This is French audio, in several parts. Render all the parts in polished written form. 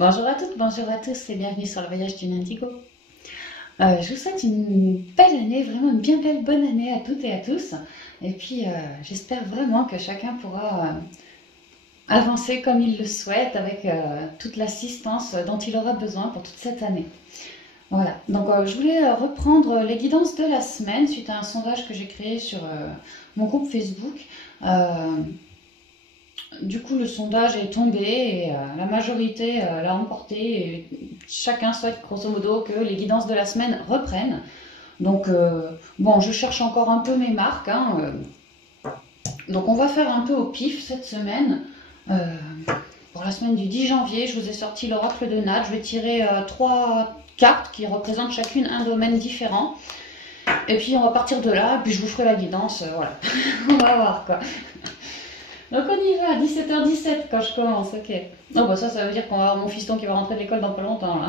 Bonjour à toutes, bonjour à tous et bienvenue sur le voyage du Indigo. Je vous souhaite une belle année, vraiment une bien belle bonne année à toutes et à tous. Et puis j'espère vraiment que chacun pourra avancer comme il le souhaite avec toute l'assistance dont il aura besoin pour toute cette année. Voilà, donc je voulais reprendre les guidances de la semaine suite à un sondage que j'ai créé sur mon groupe Facebook. Du coup, le sondage est tombé et la majorité l'a emporté. Et chacun souhaite grosso modo que les guidances de la semaine reprennent. Donc, bon, je cherche encore un peu mes marques. Donc, on va faire un peu au pif cette semaine. Pour la semaine du 10 janvier, je vous ai sorti l'oracle de Nat. Je vais tirer 3 cartes qui représentent chacune un domaine différent. Et puis, on va partir de là. Puis, je vous ferai la guidance. Voilà, on va voir quoi. Donc on y va, 17h17 quand je commence, ok. Non, bah ça veut dire qu'on va avoir mon fiston qui va rentrer de l'école dans pas longtemps là.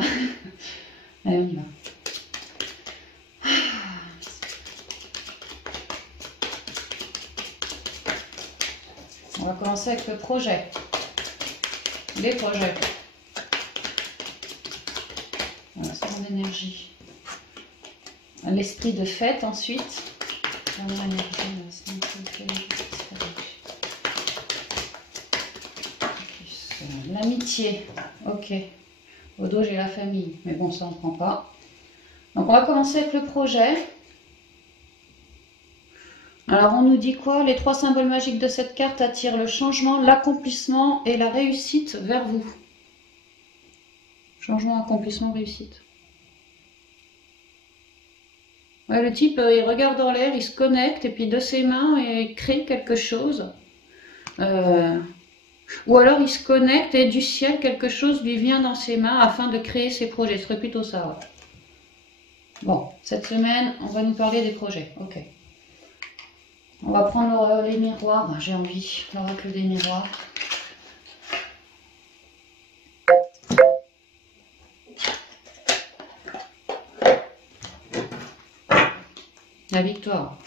Allez, on y va. On va commencer avec le projet. Les projets. Voilà, c'est mon énergie. L'esprit de fête ensuite. L'amitié, ok. Au dos j'ai la famille, mais bon ça on ne prend pas. Donc on va commencer avec le projet. Alors on nous dit quoi? Les 3 symboles magiques de cette carte attirent le changement, l'accomplissement et la réussite vers vous. Changement, accomplissement, réussite. Ouais, le type il regarde dans l'air, il se connecte et puis de ses mains il crée quelque chose. Ou alors il se connecte et du ciel quelque chose lui vient dans ses mains afin de créer ses projets. Ce serait plutôt ça. Ouais. Bon, cette semaine, on va nous parler des projets. Ok. On va prendre les miroirs. J'ai envie. L'oracle des miroirs. La victoire.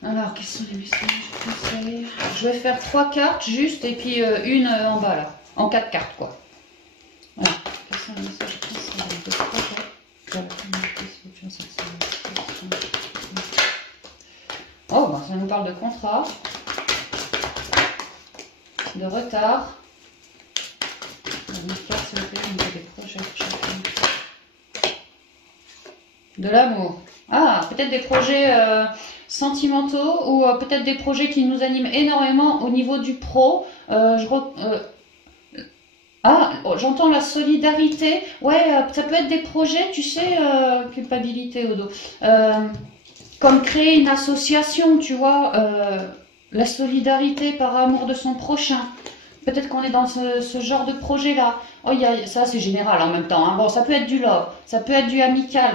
Alors, quels sont les messages conseils? Je vais faire 3 cartes juste et puis une en bas là. En 4 cartes quoi. Voilà. Quels sont les messages conseils de projet? Oh, bah, ça nous parle de contrat, de retard. De l'amour. Ah, peut-être des projets sentimentaux ou peut-être des projets qui nous animent énormément au niveau du pro. J'entends la solidarité. Ouais, ça peut être des projets, tu sais, culpabilité au dos. Comme créer une association, tu vois, la solidarité par amour de son prochain. Peut-être qu'on est dans ce genre de projet-là. Oh, ça c'est général en même temps. Hein. Bon, ça peut être du love, ça peut être du amical.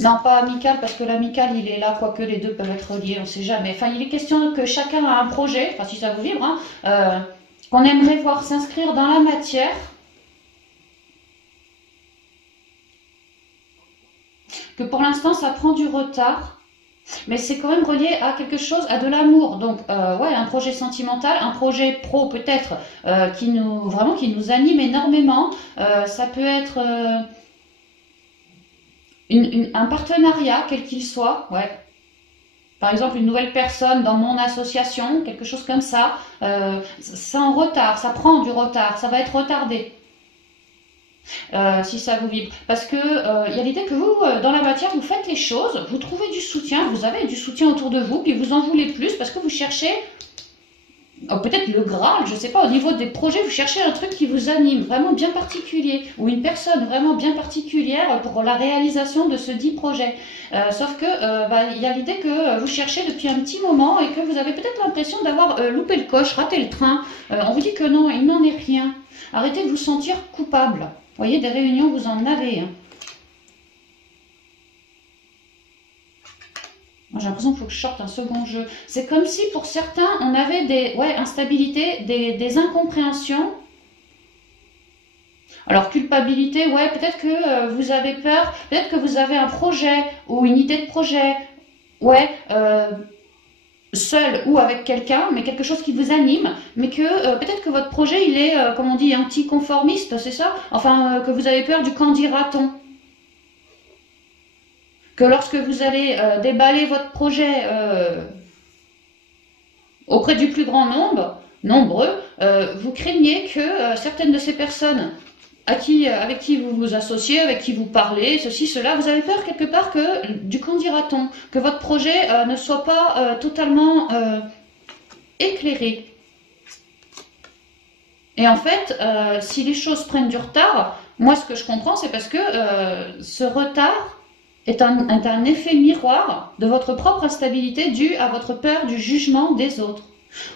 Non, pas amical parce que l'amical il est là, quoique les deux peuvent être reliés, on ne sait jamais. Enfin, il est question que chacun a un projet, enfin si ça vous vibre, hein, qu'on aimerait voir s'inscrire dans la matière. Que pour l'instant ça prend du retard. Mais c'est quand même relié à quelque chose, à de l'amour. Donc, ouais, un projet sentimental, un projet pro peut-être qui nous anime énormément. Ça peut être un partenariat, quel qu'il soit. Ouais. Par exemple, une nouvelle personne dans mon association, quelque chose comme ça. C'est en retard, ça prend du retard, ça va être retardé. Si ça vous vibre. Parce que il y a l'idée que vous, dans la matière, vous faites les choses, vous trouvez du soutien, vous avez du soutien autour de vous, puis vous en voulez plus parce que vous cherchez, peut-être le Graal, je sais pas, au niveau des projets, vous cherchez un truc qui vous anime, vraiment bien particulier, ou une personne vraiment bien particulière pour la réalisation de ce dit projet. Sauf que il y a l'idée que vous cherchez depuis un petit moment et que vous avez peut-être l'impression d'avoir loupé le coche, raté le train. On vous dit que non, il n'en est rien. Arrêtez de vous sentir coupable. Vous voyez, des réunions, vous en avez. Hein. J'ai l'impression qu'il faut que je sorte un second jeu. C'est comme si pour certains, on avait des instabilités, des incompréhensions. Alors, culpabilité, ouais, peut-être que vous avez peur, peut-être que vous avez un projet ou une idée de projet ouais, seul ou avec quelqu'un, mais quelque chose qui vous anime, mais que peut-être que votre projet, il est, comme on dit, anticonformiste, c'est ça? Enfin, que vous avez peur du qu'en dira-t-on. Que lorsque vous allez déballer votre projet auprès du plus grand nombre, nombreux, vous craignez que certaines de ces personnes avec qui vous vous associez, avec qui vous parlez, ceci, cela, vous avez peur quelque part que du qu'en dira-t-on, que votre projet ne soit pas totalement éclairé. Et en fait, si les choses prennent du retard, moi ce que je comprends, c'est parce que ce retard est un effet miroir de votre propre instabilité due à votre peur du jugement des autres.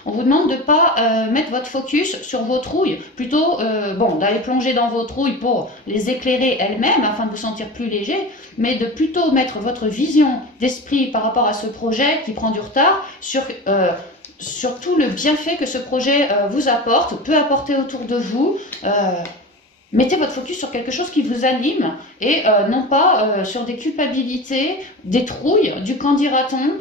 On vous demande de ne pas mettre votre focus sur vos trouilles, plutôt bon, d'aller plonger dans vos trouilles pour les éclairer elles-mêmes afin de vous sentir plus léger, mais de plutôt mettre votre vision d'esprit par rapport à ce projet qui prend du retard sur tout le bienfait que ce projet vous apporte, peut apporter autour de vous. Mettez votre focus sur quelque chose qui vous anime et non pas sur des culpabilités, des trouilles, du qu'en dira-t-on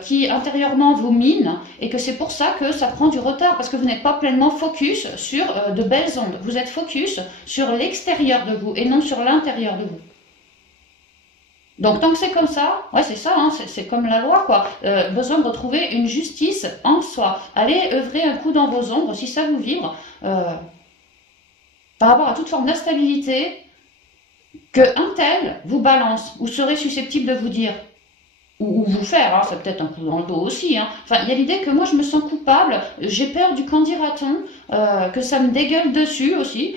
qui intérieurement vous mine et que c'est pour ça que ça prend du retard parce que vous n'êtes pas pleinement focus sur de belles ondes. Vous êtes focus sur l'extérieur de vous et non sur l'intérieur de vous. Donc tant que c'est comme ça, ouais c'est ça, hein, c'est comme la loi quoi. Besoin de retrouver une justice en soi. Allez œuvrer un coup dans vos ombres si ça vous vibre. Par rapport à toute forme d'instabilité qu'un tel vous balance ou serait susceptible de vous dire ou vous faire, hein, c'est peut-être un coup dans le dos aussi. Hein. Enfin, il y a l'idée que moi je me sens coupable, j'ai peur du qu'en dira-t-on, que ça me dégueule dessus aussi.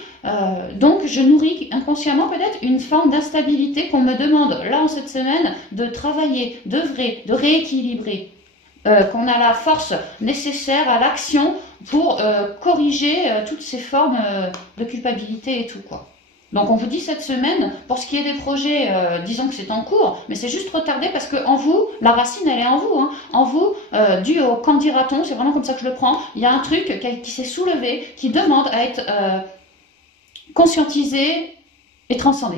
Donc je nourris inconsciemment peut-être une forme d'instabilité qu'on me demande là en cette semaine de travailler, d'œuvrer, de rééquilibrer. Qu'on a la force nécessaire à l'action pour corriger toutes ces formes de culpabilité et tout quoi. Donc on vous dit cette semaine, pour ce qui est des projets, disons que c'est en cours, mais c'est juste retardé parce que en vous, la racine elle est en vous, hein. En vous, dû au qu'en dira-t-on, c'est vraiment comme ça que je le prends, il y a un truc qui s'est soulevé, qui demande à être conscientisé et transcendé.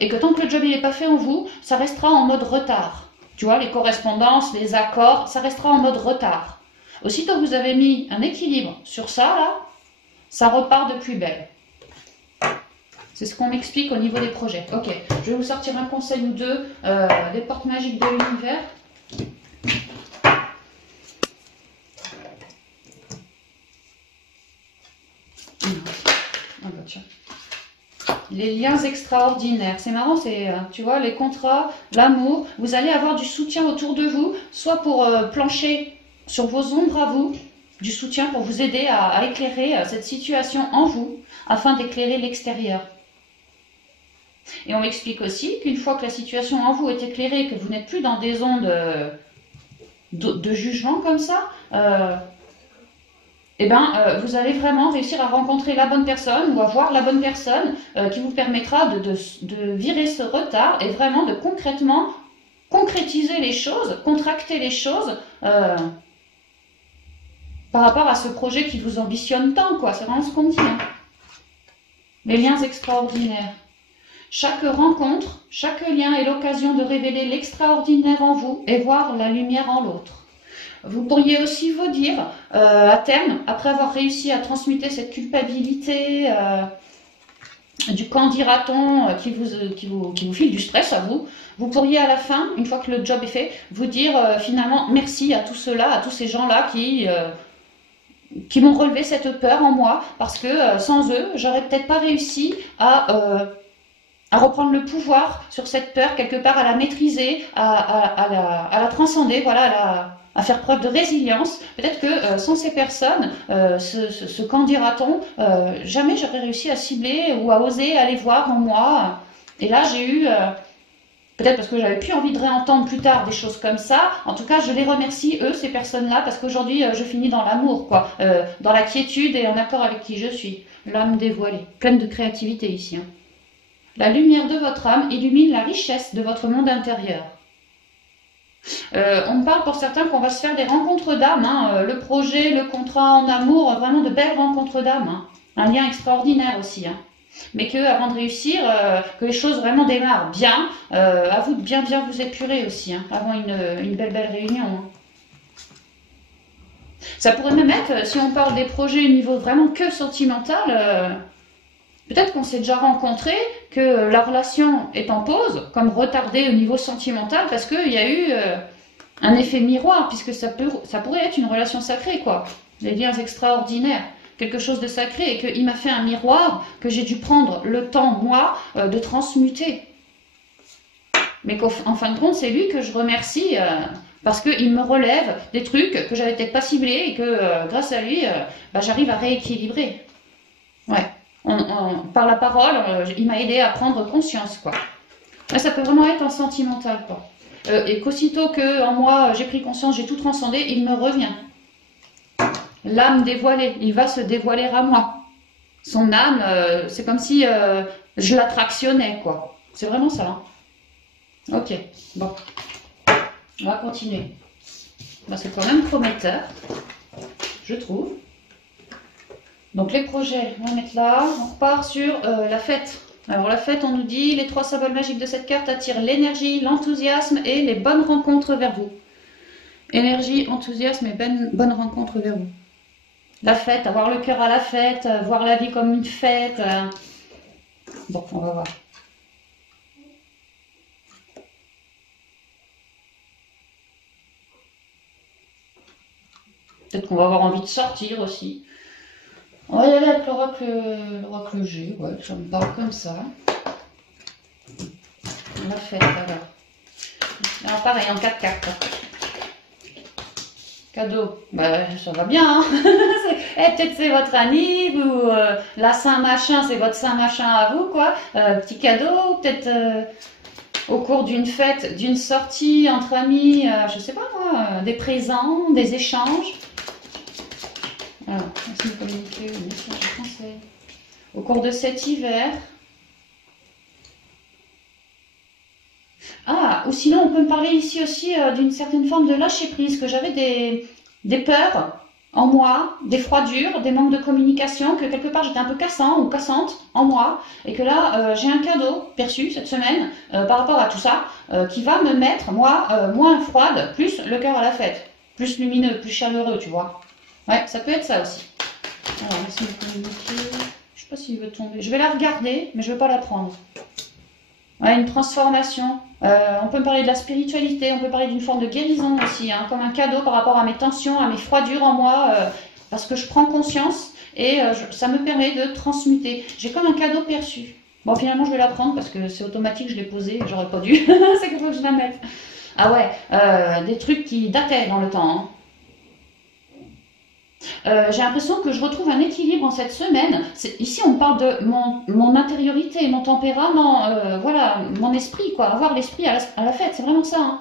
Et que tant que le job n'est pas fait en vous, ça restera en mode retard. Tu vois, les correspondances, les accords, ça restera en mode retard. Aussitôt que vous avez mis un équilibre sur ça, là, ça repart de plus belle. C'est ce qu'on m'explique au niveau des projets. Ok, je vais vous sortir un conseil ou deux des portes magiques de l'univers. Ah bah tiens. Les liens extraordinaires, c'est marrant, c'est, tu vois, les contrats, l'amour, vous allez avoir du soutien autour de vous, soit pour plancher sur vos ombres à vous, du soutien pour vous aider à éclairer cette situation en vous, afin d'éclairer l'extérieur. Et on m'explique aussi qu'une fois que la situation en vous est éclairée, que vous n'êtes plus dans des ondes de jugement comme ça, vous allez vraiment réussir à rencontrer la bonne personne ou à voir la bonne personne qui vous permettra de virer ce retard et vraiment de concrètement concrétiser les choses, contracter les choses par rapport à ce projet qui vous ambitionne tant, quoi. C'est vraiment ce qu'on dit. Hein. Les liens extraordinaires. Chaque rencontre, chaque lien est l'occasion de révéler l'extraordinaire en vous et voir la lumière en l'autre. Vous pourriez aussi vous dire, à terme, après avoir réussi à transmuter cette culpabilité, du qu'en dira-t-on qui vous file du stress à vous, vous pourriez à la fin, une fois que le job est fait, vous dire finalement merci à tous ceux-là, à tous ces gens-là qui m'ont relevé cette peur en moi, parce que sans eux, j'aurais peut-être pas réussi à reprendre le pouvoir sur cette peur, quelque part à la maîtriser, à la transcender, voilà, à faire preuve de résilience. Peut-être que sans ces personnes, ce qu'en dira-t-on, jamais j'aurais réussi à cibler ou à oser aller voir en moi. Et là, j'ai eu, peut-être parce que j'avais plus envie de réentendre plus tard des choses comme ça, en tout cas, je les remercie, eux, ces personnes-là, parce qu'aujourd'hui, je finis dans l'amour, quoi, dans la quiétude et en accord avec qui je suis. L'âme dévoilée, pleine de créativité ici. Hein. La lumière de votre âme illumine la richesse de votre monde intérieur. On me parle pour certains qu'on va se faire des rencontres d'âme, hein, le projet, le contrat en amour, vraiment de belles rencontres d'âme, hein, un lien extraordinaire aussi. Hein. Mais que avant de réussir, que les choses vraiment démarrent bien, à vous de bien vous épurer aussi, hein, avant une belle réunion. Hein. Ça pourrait même être, si on parle des projets au niveau vraiment que sentimental, peut-être qu'on s'est déjà rencontrés, que la relation est en pause, comme retardée au niveau sentimental, parce qu'il y a eu un effet miroir, puisque ça pourrait être une relation sacrée, quoi. Des liens extraordinaires, quelque chose de sacré, et qu'il m'a fait un miroir que j'ai dû prendre le temps, moi, de transmuter. Mais qu'en fin de compte, c'est lui que je remercie, parce qu'il me relève des trucs que j'avais peut-être pas ciblés, et que grâce à lui, j'arrive à rééquilibrer. Ouais. Par la parole, il m'a aidé à prendre conscience, quoi. Là, ça peut vraiment être un sentimental, quoi. Et qu'aussitôt que en moi j'ai pris conscience, j'ai tout transcendé, il me revient. L'âme dévoilée, il va se dévoiler à moi. Son âme, c'est comme si je l'attractionnais, quoi. C'est vraiment ça. Hein. Ok, bon. On va continuer. C'est quand même prometteur, je trouve. Donc les projets, on va mettre là. On repart sur la fête. Alors la fête, on nous dit, les 3 symboles magiques de cette carte attirent l'énergie, l'enthousiasme et les bonnes rencontres vers vous. Énergie, enthousiasme et bonnes rencontres vers vous. La fête, avoir le cœur à la fête, voir la vie comme une fête. Bon, on va voir. Peut-être qu'on va avoir envie de sortir aussi. On va y aller avec l'oracle G, ouais, ça me parle comme ça. La fête alors. Alors pareil, en 4 cartes. Cadeau, ça va bien. Hein. Peut-être c'est votre anniv ou la Saint-Machin, c'est votre Saint-Machin à vous, quoi. Petit cadeau, peut-être au cours d'une fête, d'une sortie entre amis, je sais pas moi, des présents, des échanges. Alors, laisse-moi communiquer le message français. Au cours de cet hiver. Ah, ou sinon on peut me parler ici aussi d'une certaine forme de lâcher prise, que j'avais des peurs en moi, des froidures, des manques de communication, que quelque part j'étais un peu cassant ou cassante en moi, et que là j'ai un cadeau perçu cette semaine par rapport à tout ça, qui va me mettre, moi, moins froide, plus le cœur à la fête, plus lumineux, plus chaleureux, tu vois. Ouais, ça peut être ça aussi. Alors, laisse-moi communiquer. Je sais pas s'il veut tomber. Je vais la regarder, mais je ne veux pas la prendre. Ouais, une transformation. On peut me parler de la spiritualité, on peut parler d'une forme de guérison aussi, hein, comme un cadeau par rapport à mes tensions, à mes froidures en moi, parce que je prends conscience et ça me permet de transmuter. J'ai comme un cadeau perçu. Bon, finalement, je vais la prendre parce que c'est automatique, je l'ai posée, j'aurais pas dû. C'est qu'il faut que je la mette. Ah ouais, des trucs qui dataient dans le temps. Hein. J'ai l'impression que je retrouve un équilibre en cette semaine. Ici, on parle de mon intériorité, mon tempérament, voilà, mon esprit, quoi. Avoir l'esprit à la fête, c'est vraiment ça. Hein.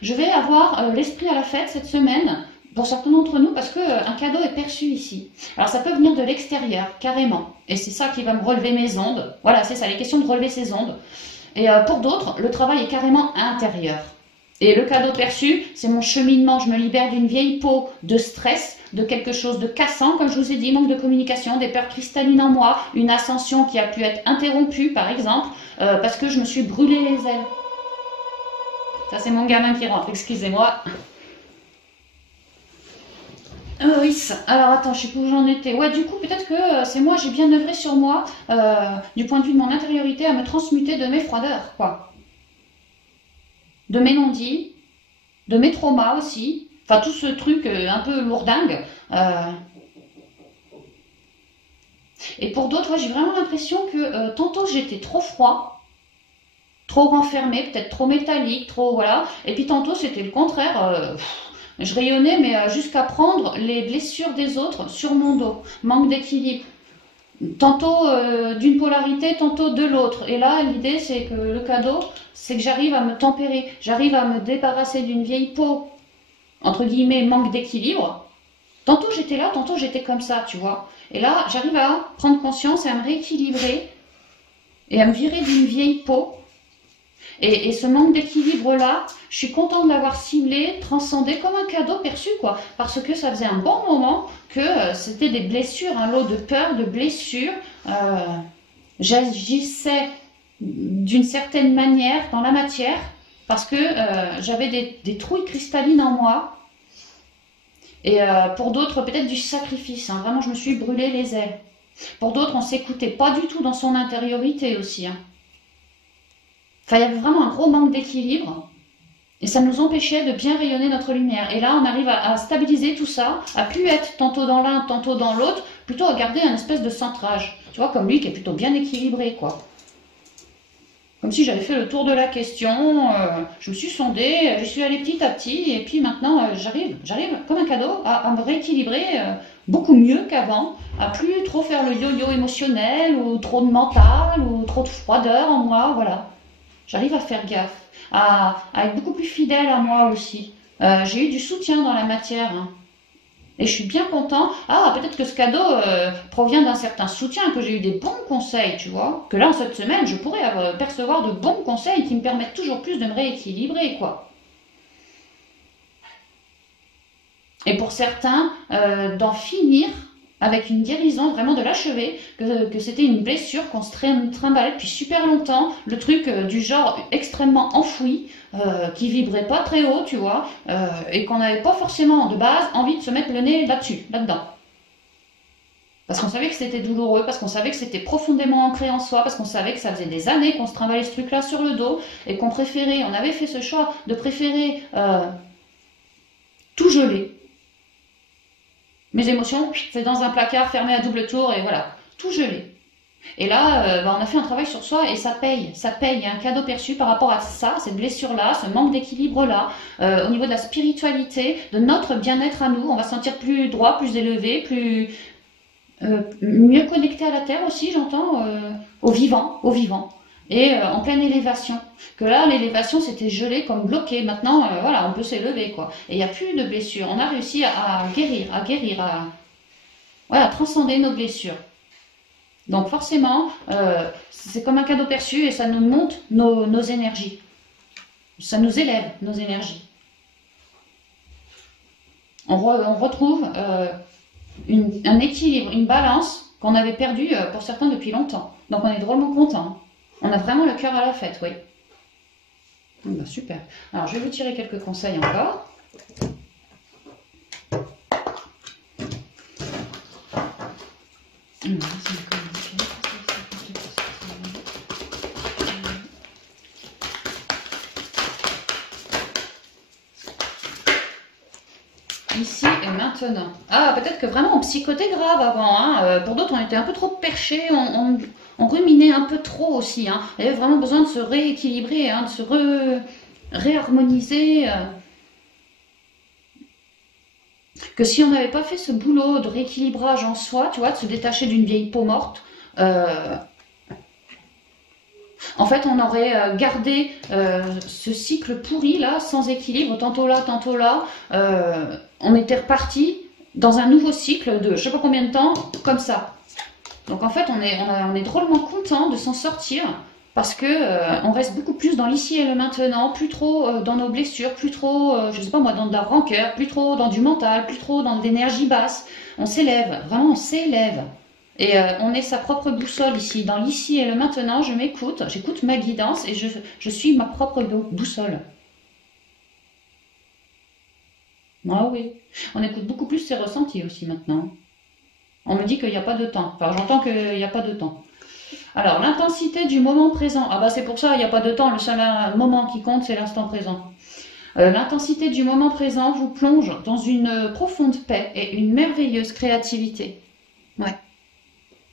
Je vais avoir l'esprit à la fête cette semaine, pour certains d'entre nous, parce qu'un cadeau est perçu ici. Alors, ça peut venir de l'extérieur, carrément. Et c'est ça qui va me relever mes ondes. Voilà, c'est ça, les questions de relever ces ondes. Et pour d'autres, le travail est carrément intérieur. Et le cadeau perçu, c'est mon cheminement. Je me libère d'une vieille peau de stress, de quelque chose de cassant, comme je vous ai dit, manque de communication, des peurs cristallines en moi, une ascension qui a pu être interrompue, par exemple, parce que je me suis brûlé les ailes. Ça, c'est mon gamin qui rentre, excusez-moi. Oui, alors attends, je sais plus où j'en étais. Ouais, du coup, peut-être que c'est moi, j'ai bien œuvré sur moi, du point de vue de mon intériorité, à me transmuter de mes froideurs, quoi. De mes non-dits, de mes traumas aussi, enfin tout ce truc un peu lourdingue. Et pour d'autres, ouais, j'ai vraiment l'impression que tantôt j'étais trop froid, trop renfermé, peut-être trop métallique, trop voilà, et puis tantôt c'était le contraire, je rayonnais mais jusqu'à prendre les blessures des autres sur mon dos, manque d'équilibre. Tantôt d'une polarité, tantôt de l'autre. Et là, l'idée, c'est que le cadeau, c'est que j'arrive à me tempérer, j'arrive à me débarrasser d'une vieille peau, entre guillemets, manque d'équilibre. Tantôt j'étais là, tantôt j'étais comme ça, tu vois. Et là, j'arrive à prendre conscience et à me rééquilibrer et à me virer d'une vieille peau. Et ce manque d'équilibre-là, je suis contente de l'avoir ciblé, transcendé comme un cadeau perçu, quoi. Parce que ça faisait un bon moment que c'était des blessures, un lot de peur, de blessures, j'agissais d'une certaine manière dans la matière parce que j'avais des trouilles cristallines en moi. Et pour d'autres, peut-être du sacrifice. Hein. Vraiment, je me suis brûlé les ailes. Pour d'autres, on s'écoutait pas du tout dans son intériorité aussi. Hein. Enfin, il y avait vraiment un gros manque d'équilibre. Et ça nous empêchait de bien rayonner notre lumière. Et là, on arrive à stabiliser tout ça, à plus être tantôt dans l'un, tantôt dans l'autre, plutôt à garder un espèce de centrage. Tu vois, comme lui qui est plutôt bien équilibré, quoi. Comme si j'avais fait le tour de la question, je me suis sondée, je suis allée petit à petit, et puis maintenant, j'arrive comme un cadeau à me rééquilibrer beaucoup mieux qu'avant, à plus trop faire le yo-yo émotionnel, ou trop de mental, ou trop de froideur en moi, voilà. J'arrive à faire gaffe. À être beaucoup plus fidèle à moi aussi. J'ai eu du soutien dans la matière. Hein. Et je suis bien content. Ah, peut-être que ce cadeau provient d'un certain soutien, que j'ai eu des bons conseils, tu vois. Que là, en cette semaine, je pourrais percevoir de bons conseils qui me permettent toujours plus de me rééquilibrer, quoi. Et pour certains, d'en finir avec une guérison, vraiment de l'achever, que c'était une blessure qu'on se trimballait depuis super longtemps, le truc du genre extrêmement enfoui, qui vibrait pas très haut, tu vois, et qu'on n'avait pas forcément de base envie de se mettre le nez là-dessus, là-dedans. Parce qu'on savait que c'était douloureux, parce qu'on savait que c'était profondément ancré en soi, parce qu'on savait que ça faisait des années qu'on se trimballait ce truc-là sur le dos, et qu'on préférait, on avait fait ce choix de préférer tout geler. Mes émotions, c'est dans un placard fermé à double tour et voilà, tout gelé. Et là, on a fait un travail sur soi et ça paye. Il y a un cadeau perçu par rapport à ça, cette blessure-là, ce manque d'équilibre-là, au niveau de la spiritualité, de notre bien-être à nous. On va se sentir plus droit, plus élevé, plus mieux connecté à la terre aussi, j'entends, au vivant. Et en pleine élévation. Que là, l'élévation, c'était gelé comme bloqué. Maintenant, voilà, on peut s'élever, quoi. Et il n'y a plus de blessures. On a réussi à guérir, à transcender nos blessures. Donc forcément, c'est comme un cadeau perçu et ça nous monte nos énergies. Ça nous élève nos énergies. On retrouve un équilibre, une balance qu'on avait perdue pour certains depuis longtemps. Donc on est drôlement content. On a vraiment le cœur à la fête, oui. Ben, super. Alors, je vais vous tirer quelques conseils encore. Ici et maintenant. Ah, peut-être que vraiment on psychotait grave avant. Hein. Pour d'autres, on était un peu trop perchés, on ruminait un peu trop aussi. Hein. Il y avait vraiment besoin de se rééquilibrer, hein, de se réharmoniser. Que si on n'avait pas fait ce boulot de rééquilibrage en soi, tu vois, de se détacher d'une vieille peau morte, en fait, on aurait gardé ce cycle pourri là, sans équilibre, tantôt là. On était reparti dans un nouveau cycle de je sais pas combien de temps, comme ça. Donc en fait, on est drôlement content de s'en sortir parce que on reste beaucoup plus dans l'ici et le maintenant, plus trop dans nos blessures, plus trop, je sais pas moi, dans de la rancœur, plus trop dans du mental, plus trop dans de l'énergie basse. On s'élève, vraiment on s'élève. Et on est sa propre boussole ici. Dans l'ici et le maintenant, je m'écoute, j'écoute ma guidance et je suis ma propre boussole. Ah oui, on écoute beaucoup plus ses ressentis aussi maintenant. On me dit qu'il n'y a pas de temps. Enfin, j'entends qu'il n'y a pas de temps. Alors, l'intensité du moment présent. Ah bah c'est pour ça, il n'y a pas de temps. Le seul moment qui compte, c'est l'instant présent. L'intensité du moment présent vous plonge dans une profonde paix et une merveilleuse créativité. Ouais.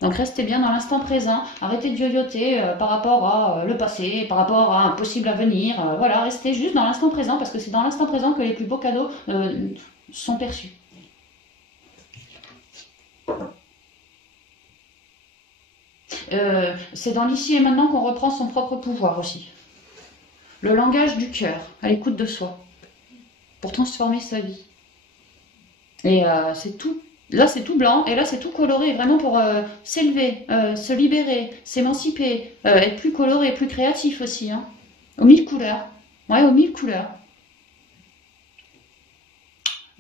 Donc restez bien dans l'instant présent, arrêtez de yoyoter par rapport à le passé, par rapport à un possible avenir. Voilà, restez juste dans l'instant présent parce que c'est dans l'instant présent que les plus beaux cadeaux sont perçus. C'est dans l'ici et maintenant qu'on reprend son propre pouvoir aussi. Le langage du cœur, à l'écoute de soi, pour transformer sa vie. Et c'est tout. Là, c'est tout blanc, et là, c'est tout coloré, vraiment pour s'élever, se libérer, s'émanciper, être plus coloré, plus créatif aussi, hein. Aux 1000 couleurs. Ouais, aux 1000 couleurs.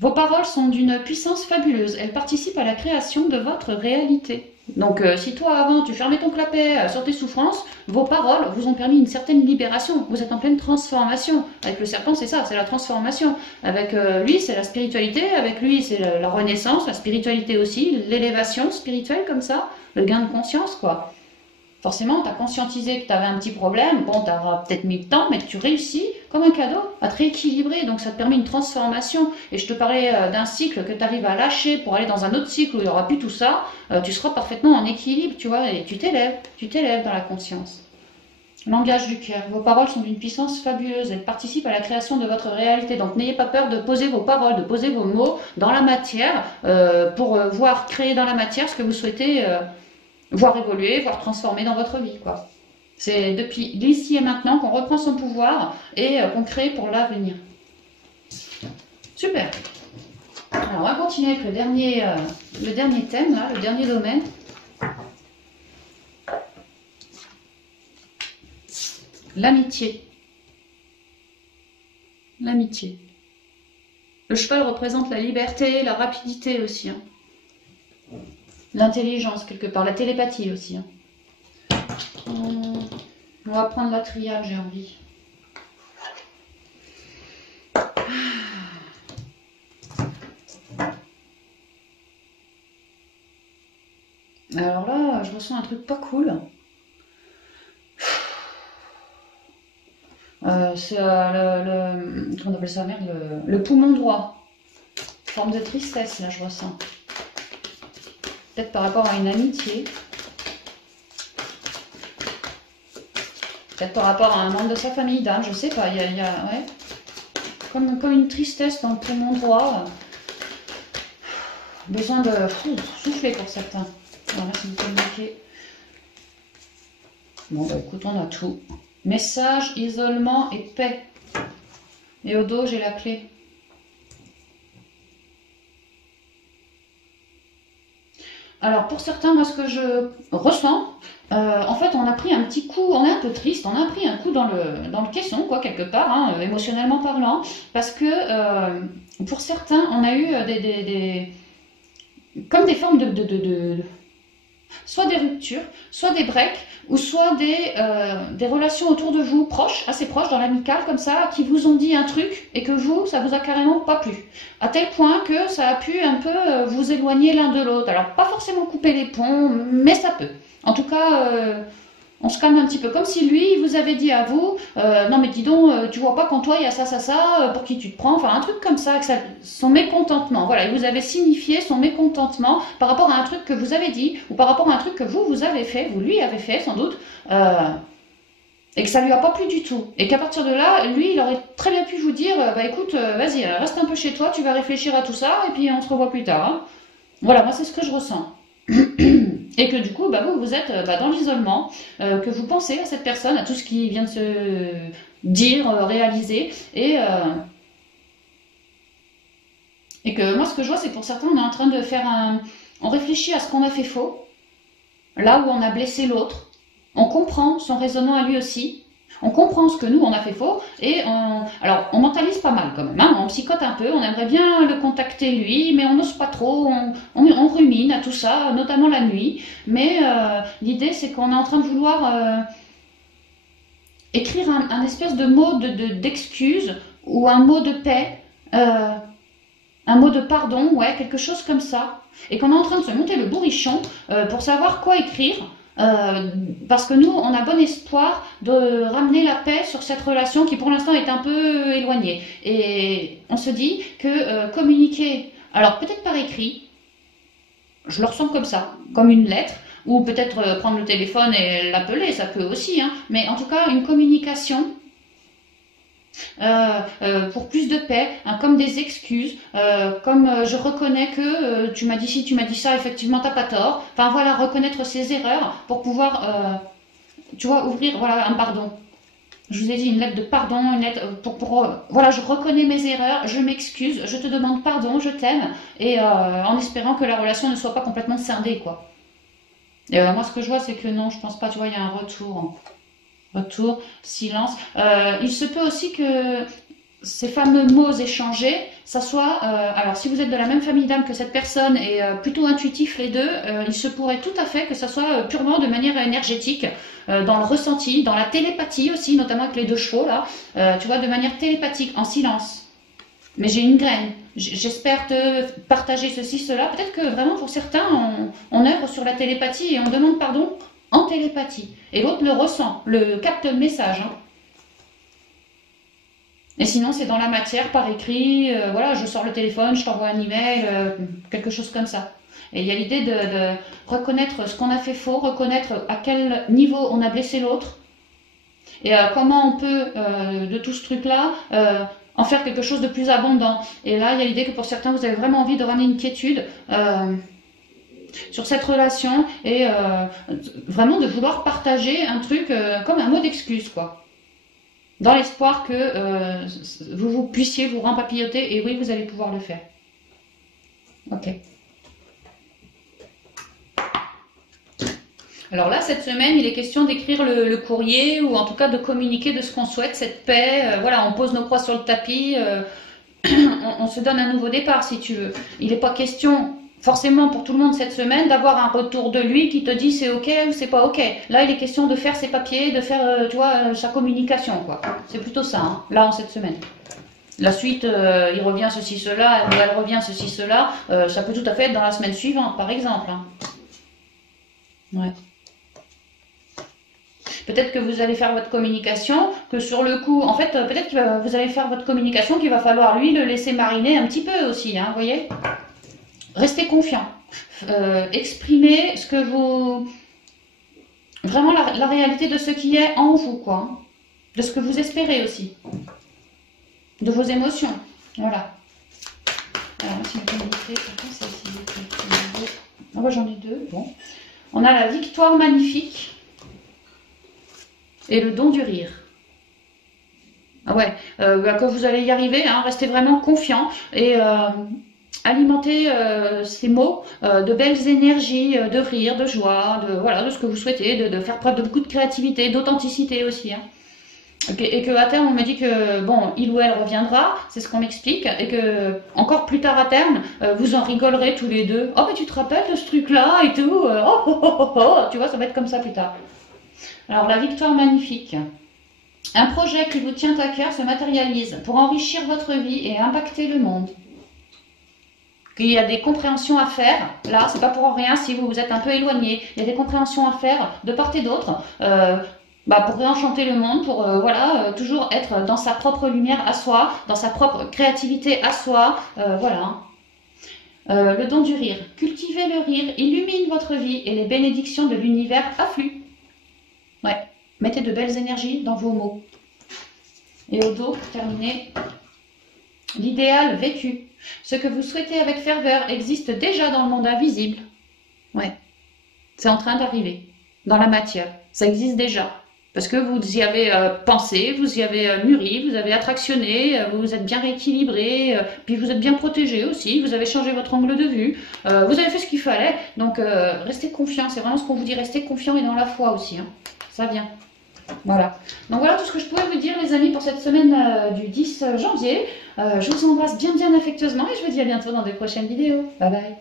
Vos paroles sont d'une puissance fabuleuse. Elles participent à la création de votre réalité. Donc, si toi, avant, tu fermais ton clapet sur tes souffrances, vos paroles vous ont permis une certaine libération. Vous êtes en pleine transformation. Avec le serpent, c'est ça, c'est la transformation. Avec lui, c'est la spiritualité. Avec lui, c'est la renaissance, la spiritualité aussi, l'élévation spirituelle comme ça, le gain de conscience, quoi. Forcément, tu as conscientisé que tu avais un petit problème. Bon, tu auras peut-être mis le temps, mais tu réussis, comme un cadeau, à te rééquilibrer. Donc, ça te permet une transformation. Et je te parlais d'un cycle que tu arrives à lâcher pour aller dans un autre cycle où il n'y aura plus tout ça. Tu seras parfaitement en équilibre, tu vois, et tu t'élèves dans la conscience. Langage du cœur. Vos paroles sont d'une puissance fabuleuse. Elles participent à la création de votre réalité. Donc, n'ayez pas peur de poser vos paroles, de poser vos mots dans la matière pour voir créer dans la matière ce que vous souhaitez voir évoluer, voir transformer dans votre vie, quoi. C'est depuis l'ici et maintenant qu'on reprend son pouvoir et qu'on crée pour l'avenir. Super. Alors, on va continuer avec le dernier thème, là, le dernier domaine. L'amitié. L'amitié. Le cheval représente la liberté, la rapidité aussi, hein. L'intelligence, quelque part, la télépathie aussi, hein. On va prendre la triade, j'ai envie. Alors là, je ressens un truc pas cool. C'est comment on appelle ça, merde, le poumon droit. Forme de tristesse, là, je ressens. Peut-être par rapport à une amitié. Peut-être par rapport à un membre de sa famille, d'âme, je sais pas. Il y a ouais. Comme une tristesse dans le poumon droit. Besoin de souffler pour certains. Voilà, si vous communiquez. Bon, bah écoute, on a tout. Message, isolement et paix. Et au dos, j'ai la clé. Alors, pour certains, moi, ce que je ressens, en fait, on a pris un petit coup, on est un peu triste, on a pris un coup dans le caisson, quoi, quelque part, hein, émotionnellement parlant, parce que, pour certains, on a eu comme des formes soit des ruptures, soit des breaks, ou soit des relations autour de vous, proches, assez proches, dans l'amical, comme ça, qui vous ont dit un truc, et que vous, ça vous a carrément pas plu. À tel point que ça a pu un peu vous éloigner l'un de l'autre. Alors, pas forcément couper les ponts, mais ça peut. En tout cas, on se calme un petit peu. Comme si lui, il vous avait dit à vous, non mais dis donc, tu vois pas qu'en toi, il y a ça, pour qui tu te prends, enfin un truc comme ça, son mécontentement. Voilà, il vous avait signifié son mécontentement par rapport à un truc que vous avez dit, ou par rapport à un truc que vous avez fait, vous lui avez fait sans doute, et que ça lui a pas plu du tout. Et qu'à partir de là, lui, il aurait très bien pu vous dire, bah écoute, vas-y, reste un peu chez toi, tu vas réfléchir à tout ça, et puis on se revoit plus tard. Hein. Voilà, moi c'est ce que je ressens. Et que du coup, bah, vous êtes dans l'isolement, que vous pensez à cette personne, à tout ce qui vient de se dire, réaliser, et que moi, ce que je vois, c'est que pour certains, on est en train de faire on réfléchit à ce qu'on a fait faux, là où on a blessé l'autre, on comprend son raisonnement à lui aussi, on comprend ce que nous, on a fait faux, et alors, on mentalise pas mal quand même, hein, on psychote un peu, on aimerait bien le contacter lui, mais on n'ose pas trop, on rumine à tout ça, notamment la nuit, mais l'idée, c'est qu'on est en train de vouloir écrire un espèce de mot d'excuse, ou un mot de paix, un mot de pardon, ouais, quelque chose comme ça, et qu'on est en train de se monter le bourrichon pour savoir quoi écrire, parce que nous, on a bon espoir de ramener la paix sur cette relation qui pour l'instant est un peu éloignée. Et on se dit que communiquer, alors peut-être par écrit, je le ressens comme ça, comme une lettre, ou peut-être prendre le téléphone et l'appeler, ça peut aussi, hein, mais en tout cas une communication pour plus de paix, hein, comme des excuses, comme je reconnais que tu m'as dit ci, tu m'as dit ça, effectivement t'as pas tort, enfin voilà, reconnaître ses erreurs pour pouvoir, tu vois, ouvrir, voilà, un pardon. Je vous ai dit une lettre de pardon, une lettre voilà, je reconnais mes erreurs, je m'excuse, je te demande pardon, je t'aime, et en espérant que la relation ne soit pas complètement scindée, quoi. Et moi, ce que je vois, c'est que non, je pense pas, tu vois, il y a un retour, silence. Il se peut aussi que ces fameux mots échangés, ça soit, alors si vous êtes de la même famille d'âme que cette personne et plutôt intuitif les deux, il se pourrait tout à fait que ça soit purement de manière énergétique, dans le ressenti, dans la télépathie aussi, notamment avec les deux chevaux là, tu vois, de manière télépathique, en silence. Mais j'ai une graine, j'espère te partager ceci, cela, peut-être que vraiment pour certains, on œuvre sur la télépathie et on demande pardon en télépathie, et l'autre le ressent, le capte le message, hein. Et sinon, c'est dans la matière, par écrit, voilà, je sors le téléphone, je t'envoie un email, quelque chose comme ça. Et il y a l'idée de reconnaître ce qu'on a fait faux, reconnaître à quel niveau on a blessé l'autre, et comment on peut, de tout ce truc-là, en faire quelque chose de plus abondant. Et là, il y a l'idée que pour certains, vous avez vraiment envie de ramener une quiétude sur cette relation, et vraiment de vouloir partager un truc comme un mot d'excuse, quoi. Dans l'espoir que vous puissiez vous rempapilloter, et oui, vous allez pouvoir le faire. Ok. Alors là, cette semaine, il est question d'écrire le courrier, ou en tout cas de communiquer de ce qu'on souhaite, cette paix. Voilà, on pose nos croix sur le tapis, on se donne un nouveau départ, si tu veux. Il n'est pas question forcément pour tout le monde cette semaine d'avoir un retour de lui qui te dit c'est ok ou c'est pas ok. Là, il est question de faire ses papiers, de faire, tu vois, sa communication, quoi. C'est plutôt ça, hein, là, en cette semaine. La suite, il revient ceci, cela, elle revient ceci, cela. Ça peut tout à fait être dans la semaine suivante, par exemple, hein. Ouais. Peut-être que vous allez faire votre communication, que sur le coup, en fait, peut-être que vous allez faire votre communication, qu'il va falloir, lui, le laisser mariner un petit peu aussi, hein, vous voyez. Restez confiant. Exprimez ce que vous... Vraiment la réalité de ce qui est en vous, quoi. De ce que vous espérez aussi. De vos émotions. Voilà. Alors, moi, si je peux montrer, celle-ci. Ah, bah, j'en ai deux. Bon. On a la victoire magnifique et le don du rire. Ah ouais, quand vous allez y arriver, hein, restez vraiment confiant et alimentez ces mots de belles énergies, de rire, de joie, voilà, de ce que vous souhaitez, de faire preuve de beaucoup de créativité, d'authenticité aussi, hein. Et que à terme on me dit que bon, il ou elle reviendra, c'est ce qu'on m'explique, et que encore plus tard à terme, vous en rigolerez tous les deux. Oh mais tu te rappelles de ce truc-là et tout, tu vois, ça va être comme ça plus tard. Alors la victoire magnifique. Un projet qui vous tient à cœur se matérialise pour enrichir votre vie et impacter le monde. Qu'il y a des compréhensions à faire, là c'est pas pour rien si vous vous êtes un peu éloigné, il y a des compréhensions à faire de part et d'autre, pour réenchanter le monde, pour voilà, toujours être dans sa propre lumière à soi, dans sa propre créativité à soi, voilà. Le don du rire. Cultivez le rire, illumine votre vie et les bénédictions de l'univers affluent. Ouais, mettez de belles énergies dans vos mots. Et au dos, pour terminer, l'idéal vécu. Ce que vous souhaitez avec ferveur existe déjà dans le monde invisible. Ouais, c'est en train d'arriver, dans la matière. Ça existe déjà. Parce que vous y avez pensé, vous y avez mûri, vous avez attractionné, vous vous êtes bien rééquilibré, puis vous êtes bien protégé aussi, vous avez changé votre angle de vue, vous avez fait ce qu'il fallait. Donc restez confiant, c'est vraiment ce qu'on vous dit, restez confiant et dans la foi aussi, hein. Ça vient. Voilà. Donc voilà tout ce que je pouvais vous dire les amis pour cette semaine du 10 janvier. Je vous embrasse bien affectueusement et je vous dis à bientôt dans des prochaines vidéos. Bye bye.